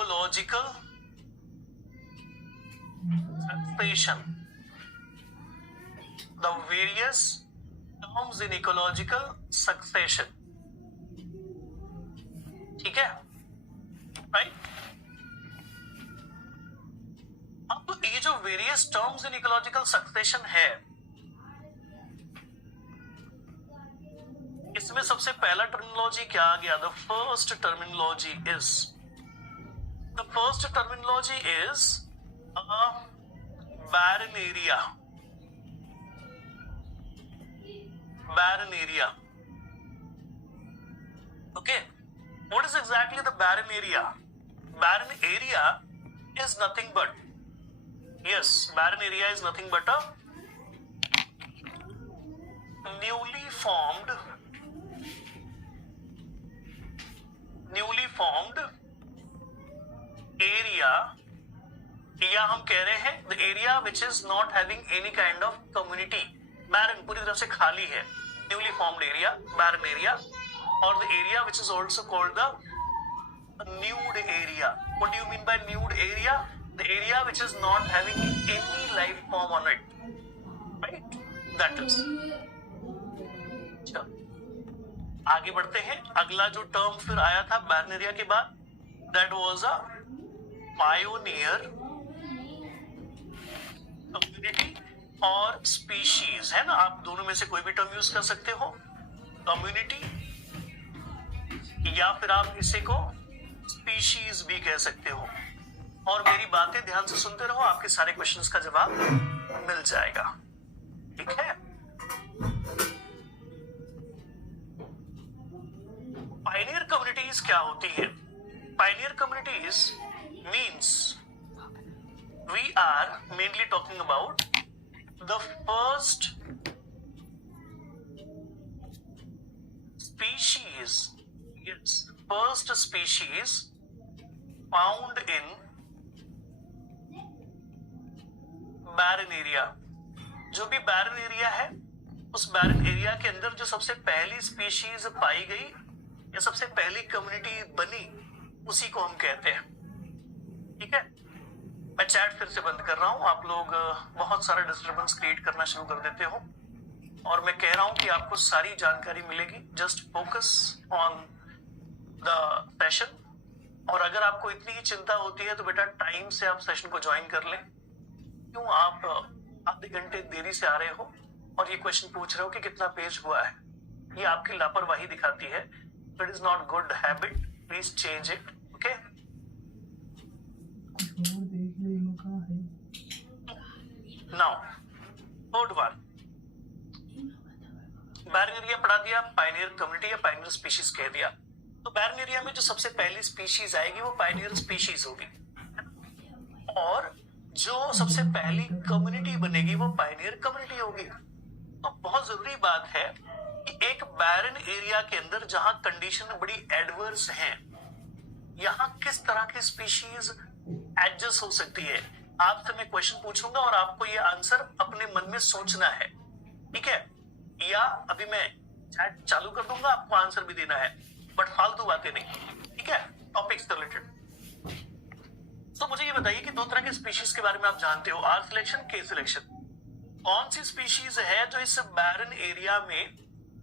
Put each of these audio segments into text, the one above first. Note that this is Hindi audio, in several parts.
ecological succession. The various terms in ecological succession. ठीक है, राइट? अब ये जो various terms in ecological succession है, इसमें सबसे पहला टर्मिनोलॉजी क्या आ गया? The first terminology is barren area. Okay, what is exactly the barren area? Barren area is nothing but, barren area is nothing but a newly formed area, या हम कह रहे हैं the area which is not having any kind of community. Barren पूरी तरह से खाली है, newly formed area, barren area. और the area which is also called the nude area. What do you mean by nude area? The area which is not having any life form on it, right? That is. आगे बढ़ते हैं. अगला जो टर्म फिर आया था बैरन एरिया के बाद, that was a pioneer community और स्पीशीज, है ना? आप दोनों में से कोई भी टर्म यूज कर सकते हो, कम्युनिटी या फिर आप इसे को स्पीशीज भी कह सकते हो. और मेरी बातें ध्यान से सुनते रहो, आपके सारे क्वेश्चंस का जवाब मिल जाएगा. ठीक है? पायनियर कम्युनिटीज क्या होती है? Pioneer communities means we are mainly talking about the first species found in barren area. जो भी barren area है, उस barren area के अंदर जो सबसे पहली स्पीशीज पाई गई या सबसे पहली कम्युनिटी बनी, उसी को हम कहते हैं. ठीक है? मैं चैट फिर से बंद कर रहा हूं. आप लोग बहुत सारा डिस्टर्बेंस क्रिएट करना शुरू कर देते हो और मैं कह रहा हूं कि आपको सारी जानकारी मिलेगी. Just focus on the session. और अगर आपको इतनी ही चिंता होती है तो बेटा टाइम से आप सेशन को ज्वाइन कर लें. क्यों आप आधे घंटे देरी से आ रहे हो और ये क्वेश्चन पूछ रहे हो कि कितना पेज हुआ है? ये आपकी लापरवाही दिखाती है. It is not good habit. Please change it. Okay? Now third one, barren area पढ़ा दिया, पायनियर कम्युनिटी या पायनियर स्पीशीज कह दिया. तो बैरन एरिया में जो सबसे पहली स्पीशीज आएगी वो पायनियर स्पीशीज होगी, और जो सबसे पहली कम्युनिटी बनेगी वो पायनियर कम्युनिटी होगी. तो बहुत जरूरी बात है कि एक बैरन एरिया के अंदर जहां कंडीशन बड़ी एडवर्स है, यहां किस तरह की स्पीशीज एडजस्ट हो सकती है. आपसे मैं क्वेश्चन पूछूंगा और आपको ये आंसर अपने मन में सोचना है. ठीक है? या अभी मैं चैट चालू कर दूंगा, आपको आंसर भी देना है, बट फालतू बातें नहीं. ठीक है? टॉपिक्स से रिलेटेड. तो मुझे ये बताइए कि दो तरह के स्पीशीज के बारे में आप जानते हो, आर सिलेक्शन, के सिलेक्शन. कौन सी स्पीशीज है जो इस बैरन एरिया में,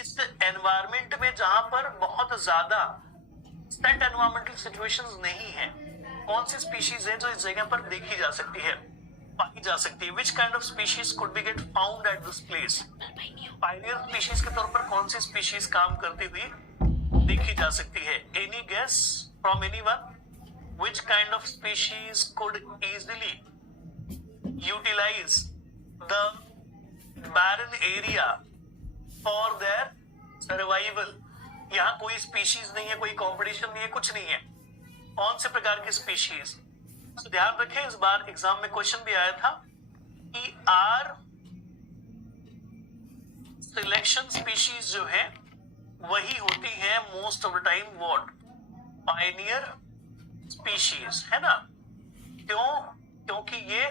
इस एनवायरमेंट में जहां पर बहुत ज्यादा सेट एनवायरमेंटल सिचुएशंस नहीं है, कौन सी स्पीशीज है जो इस जगह पर देखी जा सकती है, पाई जा सकती है? Which kind of species could be get found at this place? Pioneer species के तौर पर कौन सी स्पीशीज काम करती हुई देखी जा सकती है? Any guess from anyone? Which kind of species could easily utilize the barren area for their survival? यहाँ कोई स्पीशीज नहीं है, कोई कंपटीशन नहीं है, कुछ नहीं है. कौन से प्रकार की स्पीशीज? तो ध्यान रखें, इस बार एग्जाम में क्वेश्चन भी आया था कि आर सिलेक्शन स्पीशीज जो है वही होती है most of the time what? Pioneer species, है ना? क्यों? क्योंकि ये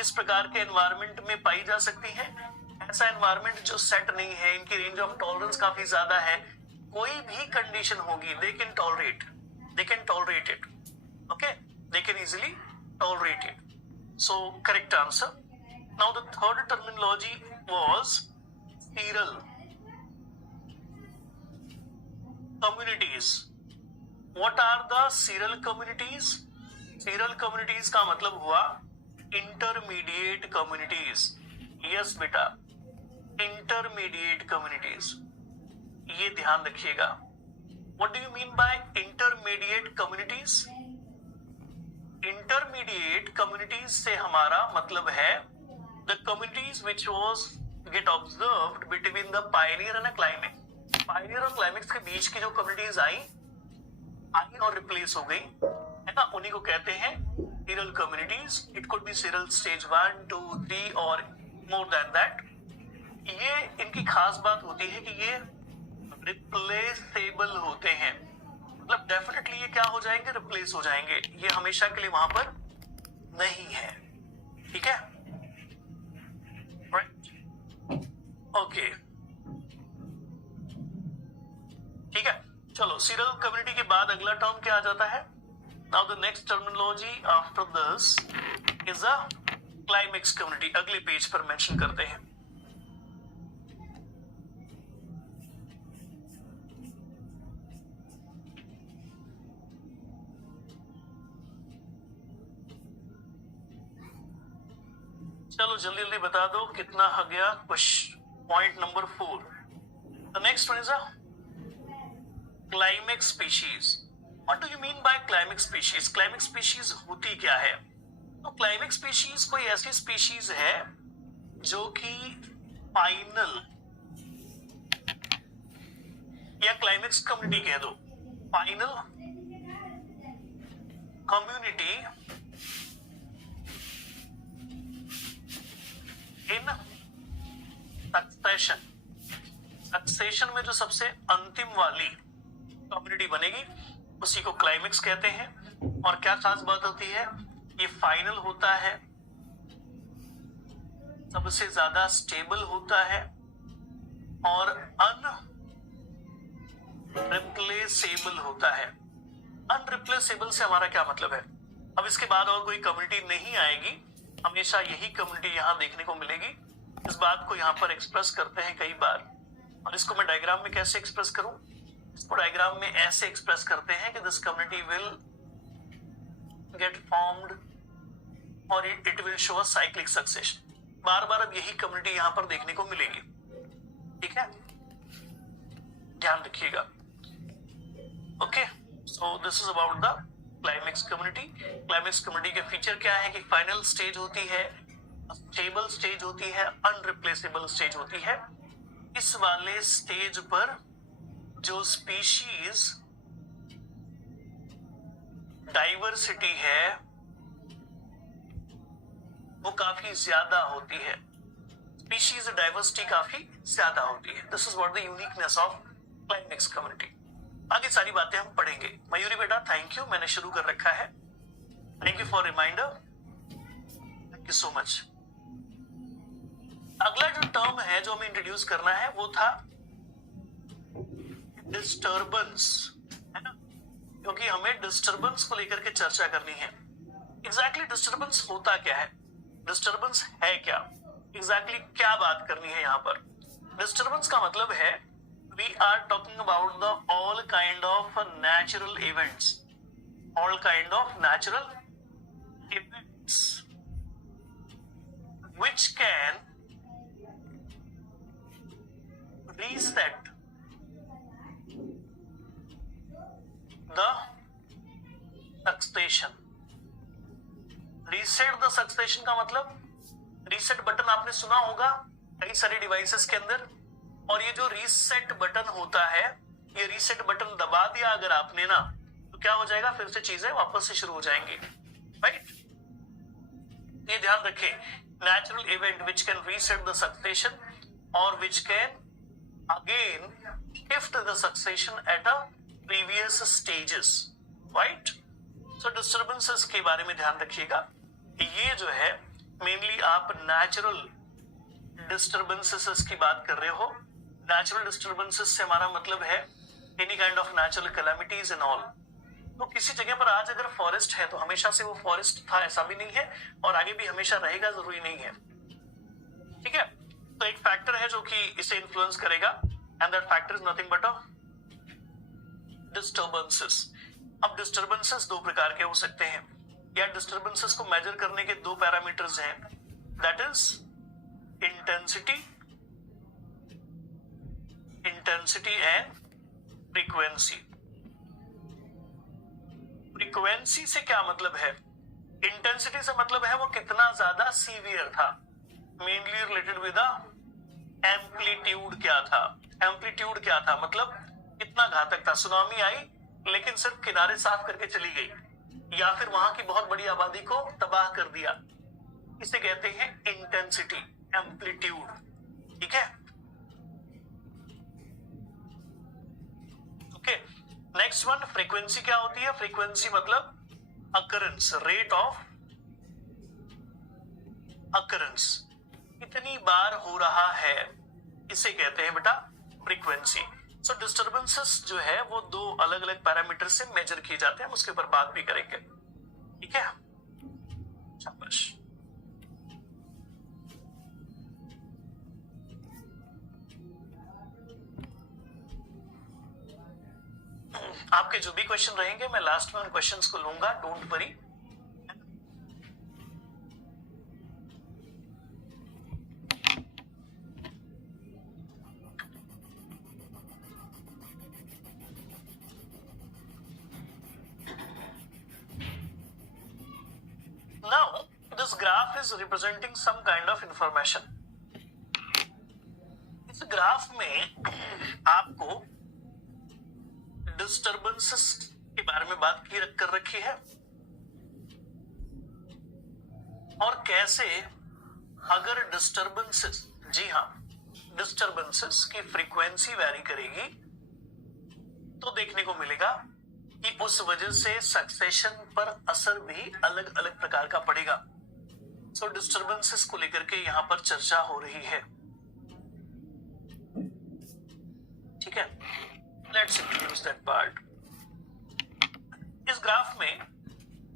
इस प्रकार के एनवायरमेंट में पाई जा सकती है. ऐसा एनवायरमेंट जो सेट नहीं है, इनकी रेंज ऑफ टॉलरेंस काफी ज्यादा है. कोई भी कंडीशन होगी, they can tolerate it. Okay, they can easily tolerate it. So correct answer. Now the third terminology was serial communities. What are the serial communities? Serial communities का मतलब हुआ intermediate communities. Yes बेटा, intermediate communities. ये ध्यान रखिएगा. What do you mean by intermediate communities? Intermediate communities से हमारा मतलब है the communities which was get observed between the pioneer and a climax. Pioneer और climax के बीच की जो communities आई और रिप्लेस हो गई है ना, उन्हीं को कहते हैं serial communities. It could be serial stage 1, 2, 3 और more than that. ये इनकी खास बात होती है कि ये रिप्लेसेबल होते हैं, मतलब डेफिनेटली ये क्या हो जाएंगे, रिप्लेस हो जाएंगे. ये हमेशा के लिए वहां पर नहीं है. ठीक है, राइट, ओके, ठीक है. चलो, सीरियल कम्युनिटी के बाद अगला टर्म क्या आ जाता है? Now the next terminology after this is a climax community. अगले पेज पर मेंशन करते हैं. चलो जल्दी जल्दी बता दो कितना हो गया. Point number 4. The next one is a climax species. What do you mean bye climax species? Climax species होती क्या है? तो क्लाइमेक्स स्पीशीज कोई ऐसी स्पीशीज है जो कि फाइनल या क्लाइमेक्स कम्युनिटी कह दो, final community in succession. Succession में जो सबसे अंतिम वाली कम्युनिटी बनेगी उसी को क्लाइमेक्स कहते हैं. और क्या खास बात होती है? ये फाइनल होता है, सबसे ज्यादा स्टेबल होता है और अनरिप्लेसेबल होता है. अनरिप्लेसेबल से हमारा क्या मतलब है? अब इसके बाद और कोई कम्युनिटी नहीं आएगी, हमेशा यही कम्युनिटी यहां देखने को मिलेगी. इस बात को यहां पर एक्सप्रेस करते हैं कई बार, और इसको मैं डायग्राम में कैसे एक्सप्रेस करूं? इसको डायग्राम में ऐसे एक्सप्रेस करते हैं कि this community will get formed और it will show a cyclic succession. बार बार अब यही कम्युनिटी यहां पर देखने को मिलेगी. ठीक है, ध्यान रखिएगा. Okay, so this is about the climax community. Climax community के फीचर क्या है कि फाइनल स्टेज होती है, स्टेबल स्टेज होती है, अनरिप्लेसेबल स्टेज होती है. इस वाले स्टेज पर जो स्पीशीज डाइवर्सिटी है वो काफी ज्यादा होती है. स्पीशीज डाइवर्सिटी काफी ज्यादा होती है. This is what the uniqueness of climax community. आगे सारी बातें हम पढ़ेंगे. मयूरी बेटा थैंक यू, मैंने शुरू कर रखा है. Thank you for reminder, thank you so much. अगला जो टर्म है जो हमें इंट्रोड्यूस करना है वो था डिस्टर्बेंस, है ना, क्योंकि हमें डिस्टर्बेंस को लेकर के चर्चा करनी है. एग्जैक्टली डिस्टर्बेंस होता क्या है, डिस्टर्बेंस है क्या, एग्जैक्टली क्या बात करनी है यहाँ पर? डिस्टर्बेंस का मतलब है we are talking about the all kind of natural events, all kind of natural events which can reset the succession. Reset the succession का मतलब, रीसेट बटन आपने सुना होगा कई सारे डिवाइसेस के अंदर, और ये जो रीसेट बटन होता है, ये रीसेट बटन दबा दिया अगर आपने ना, तो क्या हो जाएगा, फिर से चीजें वापस से शुरू हो जाएंगी. राइट, ये ध्यान रखें. Natural event which can reset the succession और which can again shift the succession at a previous stages. Right, so disturbances के बारे में ध्यान रखिएगा. ये जो है मेनली आप नेचुरल डिस्टर्बेंसेस की बात कर रहे हो. नेचुरल डिस्टर्बेंसेस से हमारा मतलब है any kind of natural calamities and all. तो किसी जगह पर आज अगर फॉरेस्ट है तो हमेशा से वो फॉरेस्ट था ऐसा भी नहीं है, और आगे भी हमेशा रहेगा जरूरी नहीं है। ठीक है, तो एक फैक्टर है जो कि इसे इन्फ्लुएंस करेगा, and that factor is nothing but disturbances. अब डिस्टर्बेंसेस दो प्रकार के हो सकते हैं, या डिस्टर्बेंसेस को मेजर करने के दो पैरामीटर्स हैं, that is intensity and frequency. Frequency से क्या मतलब है? इंटेंसिटी से मतलब है वो कितना ज्यादा सीवियर था, मेनली रिलेटेड विद एम्पलीट्यूड। क्या था एम्पलीट्यूड? क्या था मतलब कितना घातक था। सुनामी आई लेकिन सिर्फ किनारे साफ करके चली गई, या फिर वहां की बहुत बड़ी आबादी को तबाह कर दिया, इसे कहते हैं इंटेंसिटी, एम्पलीट्यूड। ठीक है, ओके। नेक्स्ट वन, फ्रीक्वेंसी क्या होती है? फ्रीक्वेंसी मतलब अकरेंस, रेट ऑफ अकरेंस, कितनी बार हो रहा है, इसे कहते हैं बेटा फ्रीक्वेंसी। सो डिस्टर्बेंसेस जो है वो दो अलग अलग पैरामीटर से मेजर किए जाते हैं, हम उसके ऊपर बात भी करेंगे। ठीक है, शाबाश। आपके जो भी क्वेश्चन रहेंगे मैं लास्ट में उन क्वेश्चंस को लूंगा, don't worry. Now this graph is representing some kind of information. इस ग्राफ में आपको डिस्टर्बेंसेस के बारे में बात की कर रखी है, और कैसे अगर डिस्टर्बेंसेस, जी हाँ, डिस्टर्बेंसेस की फ्रीक्वेंसी वैरी करेगी तो देखने को मिलेगा कि उस वजह से सक्सेशन पर असर भी अलग अलग प्रकार का पड़ेगा। सो डिस्टर्बेंसेस को लेकर के यहां पर चर्चा हो रही है। ठीक है, लेट्स इंट्रोड्यूस दैट पार्ट। इस ग्राफ में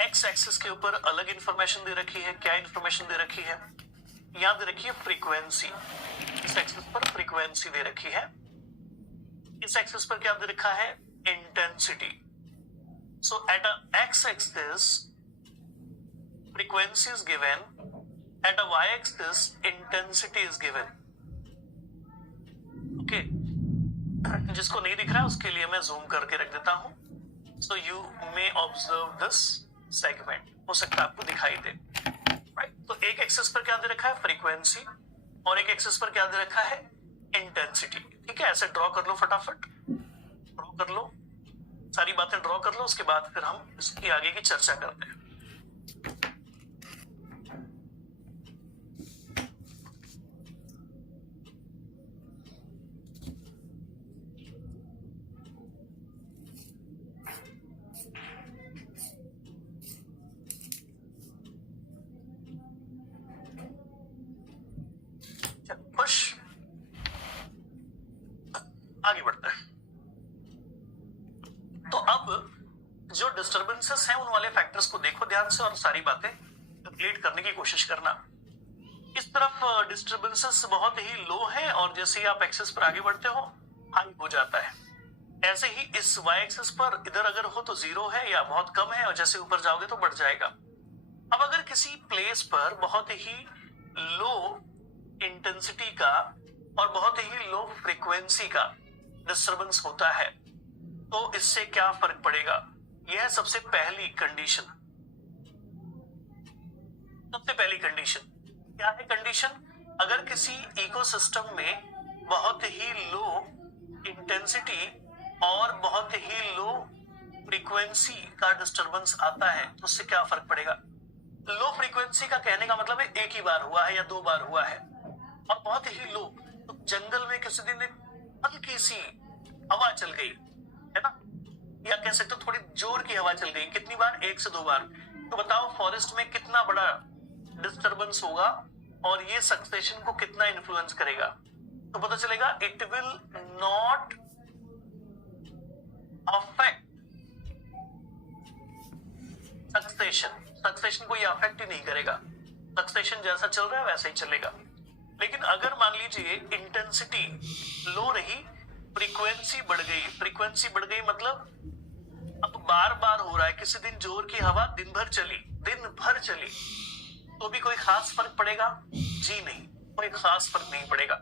एक्स एक्सिस के ऊपर अलग इंफॉर्मेशन दे रखी है। क्या इंफॉर्मेशन दे रखी है? यहां दे रखी है फ्रीक्वेंसी, इस एक्सिस पर फ्रीक्वेंसी दे रखी है, इस एक्सिस पर क्या दे रखा है? Intensity. So at a x-axis frequency is given, at a y-axis intensity is given. Okay, जिसको नहीं दिख रहा है उसके लिए मैं जूम करके रख देता हूं, so you may observe this segment, हो सकता है आपको दिखाई दे। राइट, तो एक एक्सिस पर क्या दे रखा है? फ्रीक्वेंसी, और एक एक्सिस पर क्या दे रखा है? इंटेंसिटी। ठीक है, ऐसे ड्रॉ कर लो, फटाफट ड्रॉ कर लो, सारी बातें ड्रॉ कर लो, उसके बाद फिर हम इसकी आगे की चर्चा करते हैं। खुश, आगे बढ़ते हैं। तो अब जो डिस्टर्बेंसेस हैं उन वाले फैक्टर्स को देखो ध्यान से, और सारी बातें कंप्लीट करने की कोशिश करना। इस तरफ डिस्टर्बेंसेस बहुत ही लो है, और जैसे ही आप एक्सिस पर आगे बढ़ते हो हाई हो जाता है। ऐसे ही इस वाई एक्सिस पर इधर अगर हो तो जीरो है या बहुत कम है, और जैसे ऊपर जाओगे तो बढ़ जाएगा। अब अगर किसी प्लेस पर बहुत ही लो इंटेंसिटी का और बहुत ही लो फ्रीक्वेंसी का डिस्टर्बेंस होता है तो इससे क्या फर्क पड़ेगा? यह है सबसे पहली कंडीशन। सबसे पहली कंडीशन क्या है? कंडीशन, अगर किसी इकोसिस्टम में बहुत ही लो इंटेंसिटी और बहुत ही लो फ्रीक्वेंसी का डिस्टर्बेंस आता है तो उससे क्या फर्क पड़ेगा? लो फ्रीक्वेंसी का कहने का मतलब है एक ही बार हुआ है या दो बार हुआ है, और बहुत ही लो, तो जंगल में किसी दिन हल्की सी हवा चल गई है ना, या कह सकते हो थोड़ी जोर की हवा चल गई, कितनी बार? एक से दो बार। तो बताओ फॉरेस्ट में कितना बड़ा डिस्टर्बेंस होगा और ये सक्सेशन को कितना इन्फ्लुएंस करेगा? तो पता चलेगा it will not affect succession को ये अफेक्ट ही नहीं करेगा, सक्सेशन जैसा चल रहा है वैसा ही चलेगा। लेकिन अगर मान लीजिए इंटेंसिटी लो रही, फ्रीक्वेंसी बढ़ गई मतलब अब बार बार हो रहा है, किसी दिन जोर की हवा दिन भर चली तो भी कोई खास फर्क पड़ेगा? जी नहीं, कोई खास फर्क नहीं पड़ेगा।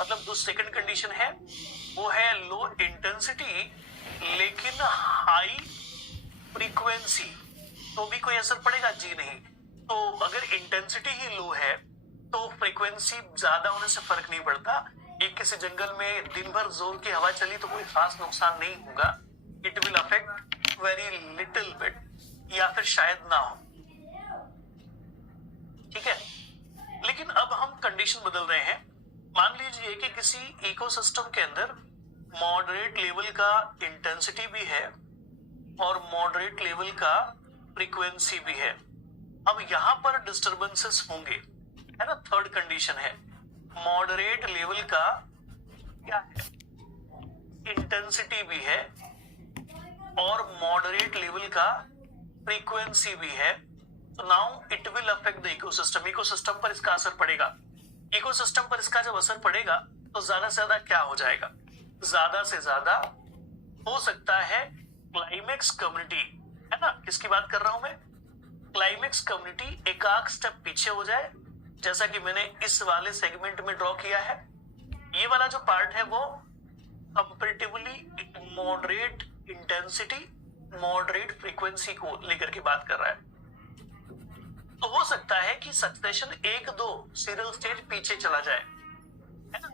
मतलब जो सेकंड कंडीशन है वो है लो इंटेंसिटी लेकिन हाई फ्रीक्वेंसी, तो भी कोई असर पड़ेगा? जी नहीं। तो अगर इंटेंसिटी ही लो है तो फ्रीक्वेंसी ज्यादा होने से फर्क नहीं पड़ता। एक किसी जंगल में दिन भर जोर की हवा चली तो कोई खास नुकसान नहीं होगा, it will affect very little bit, या फिर शायद ना हो। ठीक है, लेकिन अब हम कंडीशन बदल रहे हैं। मान लीजिए कि किसी इकोसिस्टम के अंदर मॉडरेट लेवल का इंटेंसिटी भी है और मॉडरेट लेवल का फ्रीक्वेंसी भी है। अब यहां पर डिस्टरबेंसेस होंगे, है ना। थर्ड कंडीशन है मॉडरेट लेवल का क्या है, इंटेंसिटी भी है और मॉडरेट लेवल का फ्रीक्वेंसी भी है। तो now it will affect the ecosystem, ecosystem पर इसका असर पड़ेगा। इकोसिस्टम पर इसका जब असर पड़ेगा तो ज्यादा से ज्यादा क्या हो जाएगा, ज्यादा से ज्यादा हो सकता है क्लाइमेक्स कम्युनिटी, है ना, किसकी बात कर रहा हूं मैं, क्लाइमेक्स कम्युनिटी एक आध स्टेप पीछे हो जाए, जैसा कि मैंने इस वाले सेगमेंट में ड्रॉ किया है। ये वाला जो पार्ट है वो comparatively moderate intensity moderate frequency को लेकर के बात कर रहा है। तो हो सकता है कि सक्सेशन एक दो सीरियल स्टेज पीछे चला जाए, है ना,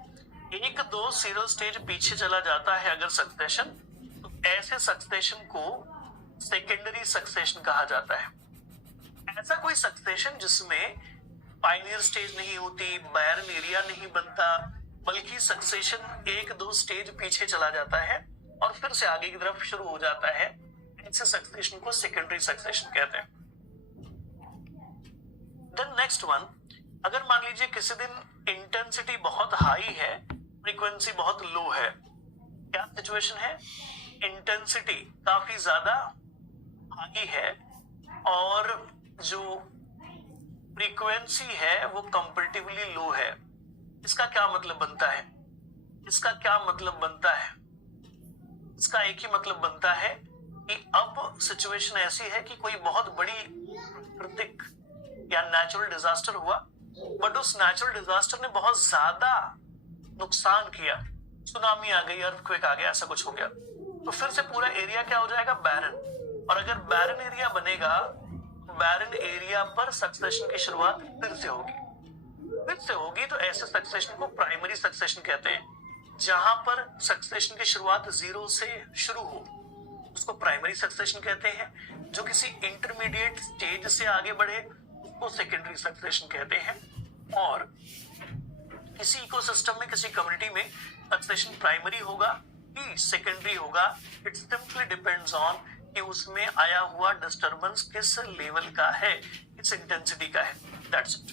एक दो सीरियल स्टेज पीछे चला जाता है अगर सक्सेशन, तो ऐसे सक्सेशन को सेकेंडरी सक्सेशन कहा जाता है। ऐसा कोई सक्सेशन जिसमें पायनियर स्टेज नहीं होती, बैरन एरिया नहीं बनता, बल्कि सक्सेशन एक दो स्टेज पीछे चला जाता है और फिर से आगे की तरफ शुरू हो जाता है, ऐसे सक्सेशन को सेकेंडरी सक्सेशन कहते हैं। देन नेक्स्ट वन, अगर मान लीजिए किसी दिन इंटेंसिटी बहुत हाई है, फ्रीक्वेंसी बहुत लो है, क्या सिचुएशन है, इंटेंसिटी काफी ज्यादा हाई है और जो फ्रीक्वेंसी है वो कंपैरेटिवली लो है। इसका क्या मतलब बनता है, इसका क्या मतलब बनता है, इसका एक ही मतलब बनता है कि अब सिचुएशन ऐसी है कि कोई बहुत बड़ी प्राकृतिक या नेचुरल डिजास्टर हुआ, बट उस नेचुरल डिजास्टर ने बहुत ज्यादा नुकसान किया, सुनामी आ गई, अर्थक्वेक आ गया, ऐसा कुछ हो गया, तो फिर से पूरा एरिया क्या हो जाएगा, बैरन। और अगर बैरन एरिया बनेगा, बैरन एरिया पर सक्सेशन की शुरुआत फिर से होगी, तो ऐसे सक्सेशन को प्राइमरी सक्सेशन कहते हैं। जहां पर सक्सेशन की शुरुआत जीरो से शुरू हो उसको प्राइमरी सक्सेशन कहते हैं। जो किसी इंटरमीडिएट स्टेज से आगे बढ़े उसको सेकेंडरी सक्सेशन कहते हैं। और किसी इकोसिस्टम में, किसी कम्युनिटी में सक्सेशन प्राइमरी होगा कि सेकेंडरी होगा, इट सिंपली डिपेंड्स ऑन कि उसमें आया हुआ डिस्टरबेंस किस लेवल का है, किस इंटेंसिटी का है, दैट्स इट।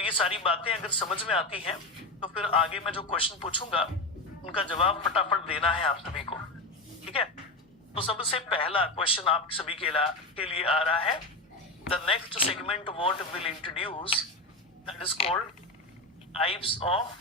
ये सारी बातें अगर समझ में आती हैं तो फिर आगे मैं जो क्वेश्चन पूछूंगा उनका जवाब फटाफट देना है आप सभी को, ठीक है। तो सबसे पहला क्वेश्चन आप सभी के लिए आ रहा है, the next segment what will introduce, that is called types of